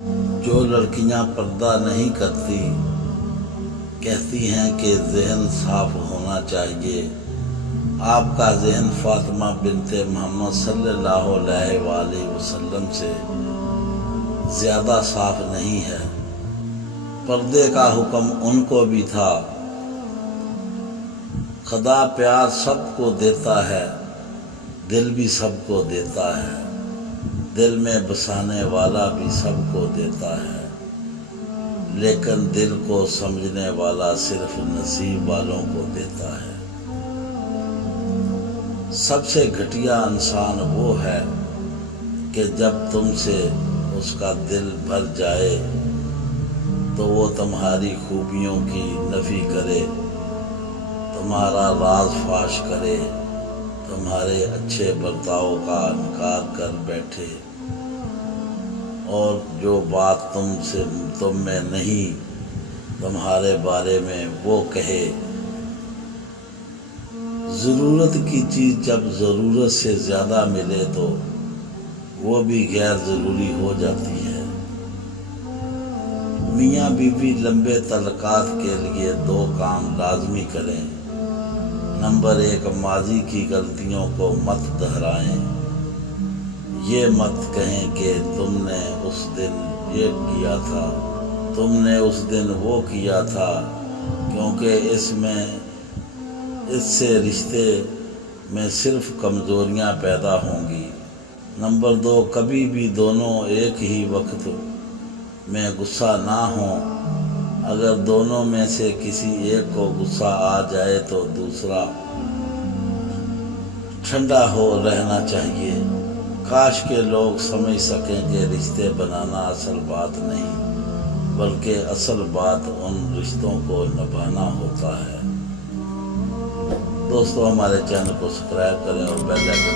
جو لڑکیاں پردہ نہیں کرتی کہتی ہیں کہ ذہن صاف ہونا چاہیے، آپ کا ذہن فاطمہ بنت محمد صلی اللہ علیہ وآلہ وسلم سے زیادہ صاف نہیں ہے۔ پردے کا حکم ان کو بھی تھا۔ خدا پیار سب کو دیتا ہے، دل بھی سب کو دیتا ہے، دل میں بسانے والا بھی سب کو دیتا ہے، لیکن دل کو سمجھنے والا صرف نصیب والوں کو دیتا ہے۔ سب سے گھٹیا انسان وہ ہے کہ جب تم سے اس کا دل بھر جائے تو وہ تمہاری خوبیوں کی نفی کرے، تمہارا راز فاش کرے، تمہارے اچھے برتاؤ کا انکار کر بیٹھے، اور جو بات تم میں نہیں تمہارے بارے میں وہ کہے۔ ضرورت کی چیز جب ضرورت سے زیادہ ملے تو وہ بھی غیر ضروری ہو جاتی ہے۔ میاں بیوی لمبے تعلقات کے لیے 2 کام لازمی کریں۔ نمبر 1، ماضی کی غلطیوں کو مت دہرائیں۔ یہ مت کہیں کہ تم نے اس دن یہ کیا تھا، تم نے اس دن وہ کیا تھا، کیونکہ اس سے رشتے میں صرف کمزوریاں پیدا ہوں گی۔ نمبر 2، کبھی بھی دونوں ایک ہی وقت میں غصہ نہ ہوں۔ اگر دونوں میں سے کسی ایک کو غصہ آ جائے تو دوسرا ٹھنڈا ہو رہنا چاہیے۔ کاش کہ لوگ سمجھ سکیں کہ رشتے بنانا اصل بات نہیں، بلکہ اصل بات ان رشتوں کو نبھانا ہوتا ہے۔ دوستو، ہمارے چینل کو سبسکرائب کریں اور بیل آئیکن